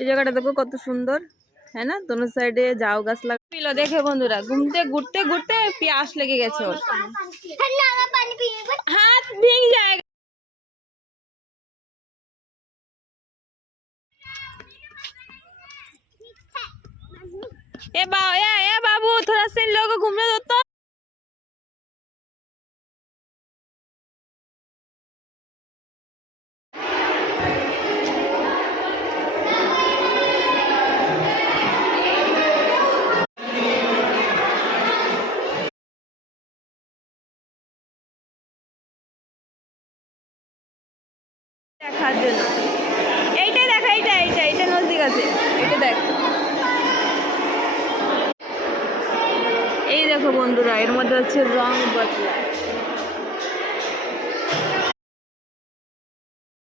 এই জায়গাটা দেখো কত সুন্দর, है ना। दोनों साइडे जाओ गाछ लगा देखे बंधुरा घूमते घूरते घूरते प्यास लेगे गेছে ওর, हाथ भीग जाएगा। ए बाबू थोड़ा सा इन लोगों को घूमने दो तो। দেখার জন্য এইটাই দেখ, এইটা নজদিক আছে, এটা দেখ। এই দেখো বন্ধুরা, এর মধ্যে হচ্ছে রং বদলা।